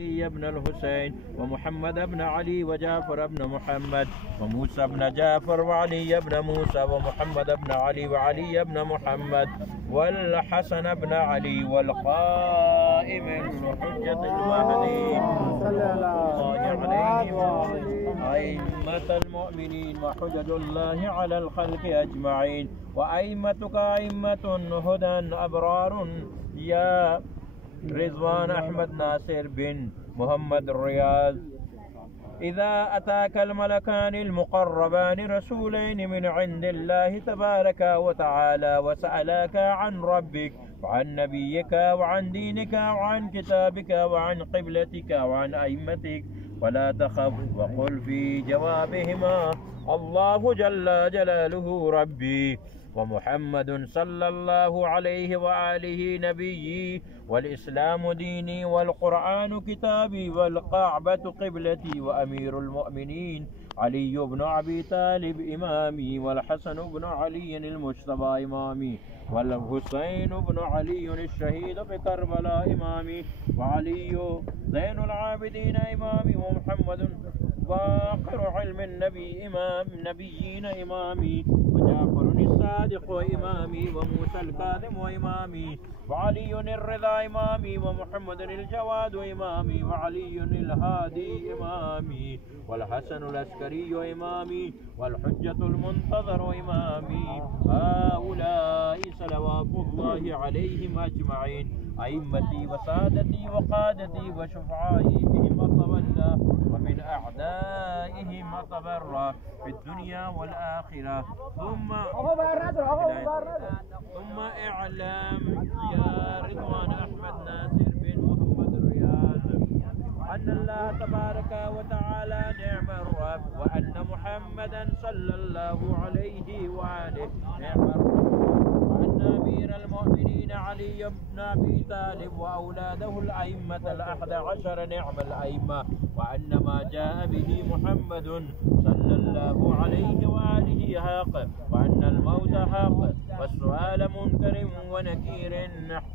علي بن الحسين ومحمد بن علي وجعفر بن محمد وموسى بن جعفر وعلي بن موسى ومحمد بن علي وعلي بن محمد والحسن بن علي والقائم الحجة المهدي صلى الله عليهم أئمة المؤمنين وحجج الله على الخلق أجمعين وأئمتك أئمة هدى أبرار يا رضوان أحمد ناصر بن محمد الرياض. إذا أتاك الملكان المقربان رسولين من عند الله تبارك وتعالى وسألاك عن ربك وعن نبيك وعن دينك وعن كتابك وعن قبلتك وعن أئمتك ولا تخف وقل في جوابهما الله جل جلاله ربي ومحمد صلى الله عليه وآله نبيي والإسلام ديني والقرآن كتابي والكعبة قبلتي وأمير المؤمنين علي بن أبي طالب إمامي والحسن بن علي المجتبى إمامي والحسين بن علي الشهيد بكربلاء إمامي وعلي زين العابدين إمامي ومحمد باقر علم النبي إمام نبيين إمامي وجعفر الصادق وإمامي وموسى الكاظم وإمامي وعلي الرضا إمامي ومحمد الجواد إمامي وعلي الهادي إمامي والحسن العسكري إمامي والحجة المنتظر إمامي. هؤلاء صلوات الله عليهم أجمعين أئمتي وسادتي وقادتي وشفعائي بهم أتولى ومن أعدائهم أتبرى في الدنيا والآخرة. ثم اعلم يا رضوان أحمد ناصر بن محمد الرياض أن الله تبارك وتعالى نعم الرب وأن محمدا صلى الله عليه وآله نعم الرب وأن أمير المؤمنين علي بن أبي طالب وأولاده الأئمة ال11 نعم الأئمة وأن ما جاء به محمد صلى الله عليه وآله حق وأن الموت حق والسؤال منكر ونكير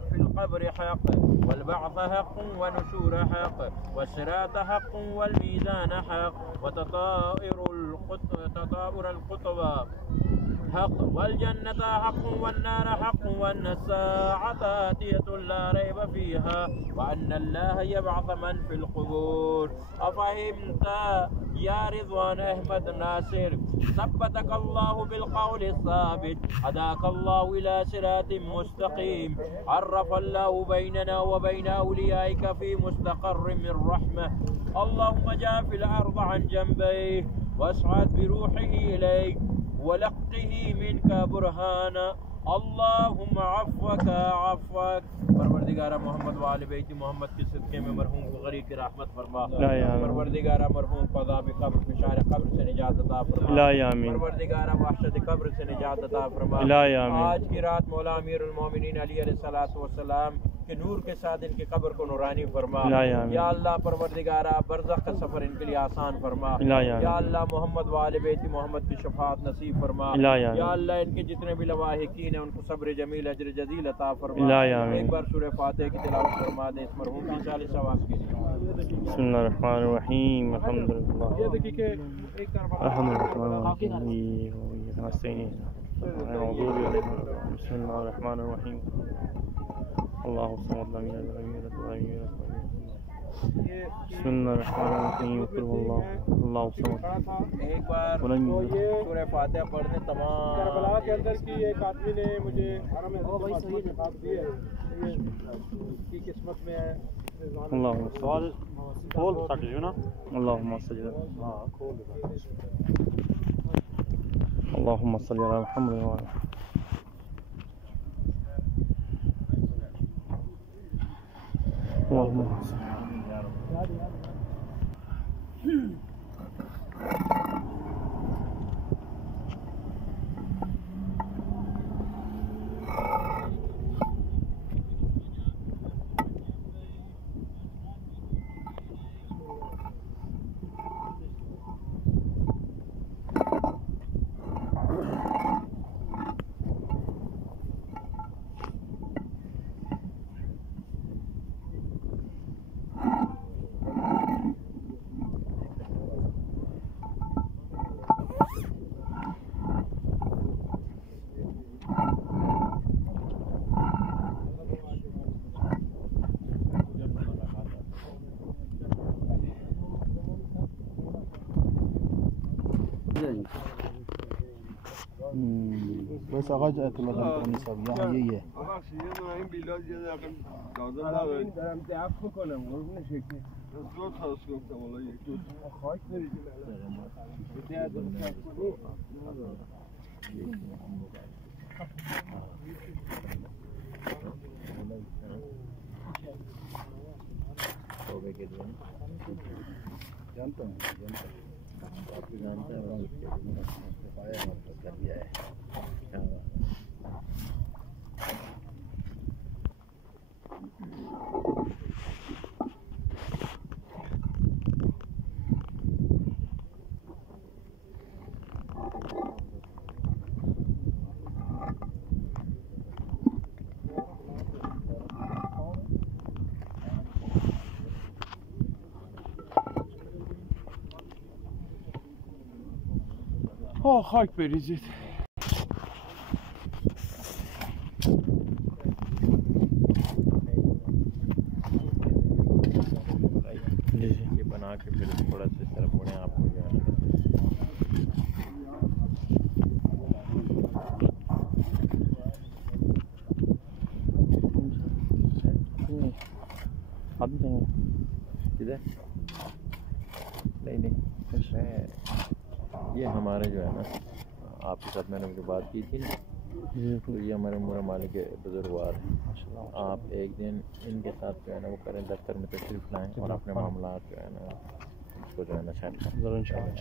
في القبر حق والبعث حق ونشور حق والصراط حق والميزان حق وتطائر القطب حق والجنة حق والنار حق وأن الساعة آتية لا ريب فيها وأن الله يبعث من في القبور. أفهمت يا رضوان أحمد ناصر؟ ثبتك الله بالقول الثابت هداك الله إلى صراط مستقيم عرف الله بيننا وبين أوليائك في مستقر من رحمة. اللهم جاف الأرض عن جنبيه واسعد بروحه إليك ولقه منك برهانا. اللهم عفوك عفوك परवरदिगारा मोहम्मद वाले बेटी मोहम्मद के सदक़े में मरहूम को गरीब की रहमत फरमा। परवरदिगारा मरहूम को अज़ाब कब्र फिशार कब्र से निजात अता फरमा। परवरदिगारा वहशत कब्र से निजात अता फरमा। आज की रात मौला अमीरुल मोमिनीन अली अलैहिस्सलातु वस्सलाम के नूर के साथ इनके कब्र को नूरानी फरमा। या अल्लाह परवरदिगारा बरज़ख का सफ़र इनके लिए आसान फरमा। या अल्लाह मोहम्मद वाले बेटी मोहम्मद की शफाअत नसीब फरमा। या अल्लाह इनके जितने भी लवाहिकीन हैं उनको सब्र जमील अजर जजील अता फरमा। एक बार सूरह फातिहा की तिलावत फरमा दें इस मरहूम की 40 सवाब के लिए। बिस्मिल्लाहिर्रहमानिर्रहीम अल्हम्दुलिल्लाह ये देखिए कि एक तरफ बिस्मिल्लाहिर्रहमानिर्रहीम अल्लाहु समद लम यलिद वलम यूलद वलम यूलद बिस्मिल्लाहिर्रहमानिर्रहीम अल्लाहु समद एक बार सूरह फातिहा पढ़ने तमाम करबला के अंदर की एक आदमी ने मुझे हरम में खास दी है की किस्मत में है। अल्लाहुम्मा सवाल खोल सकते हो ना। अल्लाहुम्मा सल्ली हां खोल अल्लाहुम्मा सल्ली अला मुहम्मद व अला अल्लाहुम्मा بس آقا اعتماد کنی سابیه هم یه آقا شیعه این بیلاد یه دقیقه لازم نداری دارم دعف میکنم قربون شکلی دو تا هست گفتم والا یک دو تا خاک بریزیم जानता हूँ आपको जानता है और सफाया कर दिया है क्या बात خاک بریزید ये बना के फिर थोड़ा सा इस तरफ मुड़े आपको जो है किधर नहीं ये हमारे जो है ना आपके साथ मैंने जो बात की थी ना तो ये हमारे मुरा मालिक के बुजुर्गवार हैं। आप एक दिन इनके साथ जो है ना वो करें दफ्तर में तशरीफ़ लाएँ और अपने मामला जो है ना उसको जो है ना सेट करें ज़रूर इंशाल्लाह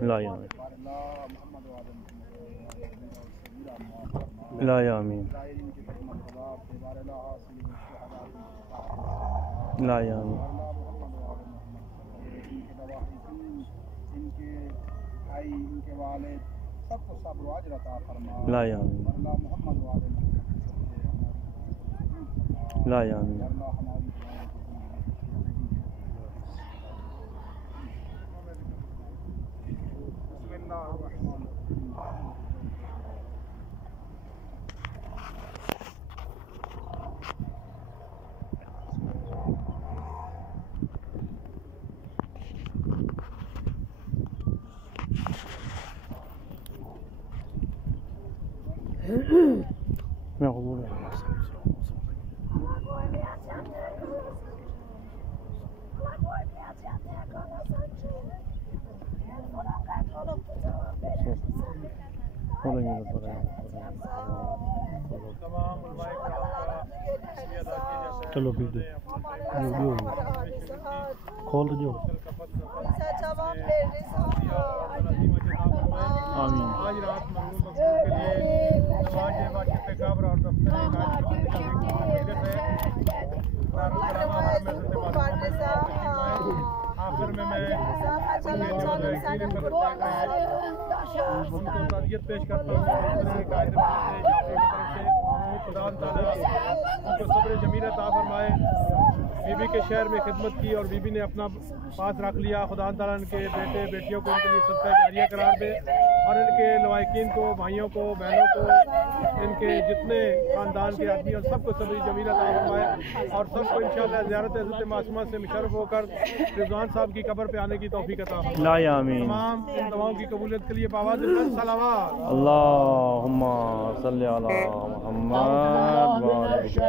لا يا آمين لا يا آمين لا يا آمين لا يا آمين मैं बोल रहा चलो फिर खोल दो आमीन आज रात मरहूम मकसूद के लिए नमाज वाक़िफ़ कब्र और दफ्तर आखिर में मैं उनको ताज़ियत पेश करता हूँ खुदा ताला उनको सब्र जमील अता फरमाए। बीबी के शहर में खिदमत की और बीबी ने अपना पास रख लिया। खुदा ताला इनके बेटे बेटियों को इनके लिए सदका जारिया करार दे और इनके लवाकिन को भाइयों को बहनों को इनके जितने ख़ानदान के आदमी और सबको सब्र जमील अता फरमाए और सबको इंशाअल्लाह ज़ियारत हज़रत मासूमा से मुशर्रफ होकर रिज़वान साहब की कब्र पे आने की तौफीक अता फरमाए। तमाम इन दुआओं की कबूलियत के लिए आवाज़ सलावत अल्लाहुम्मा सल्ली अला मुहम्मद।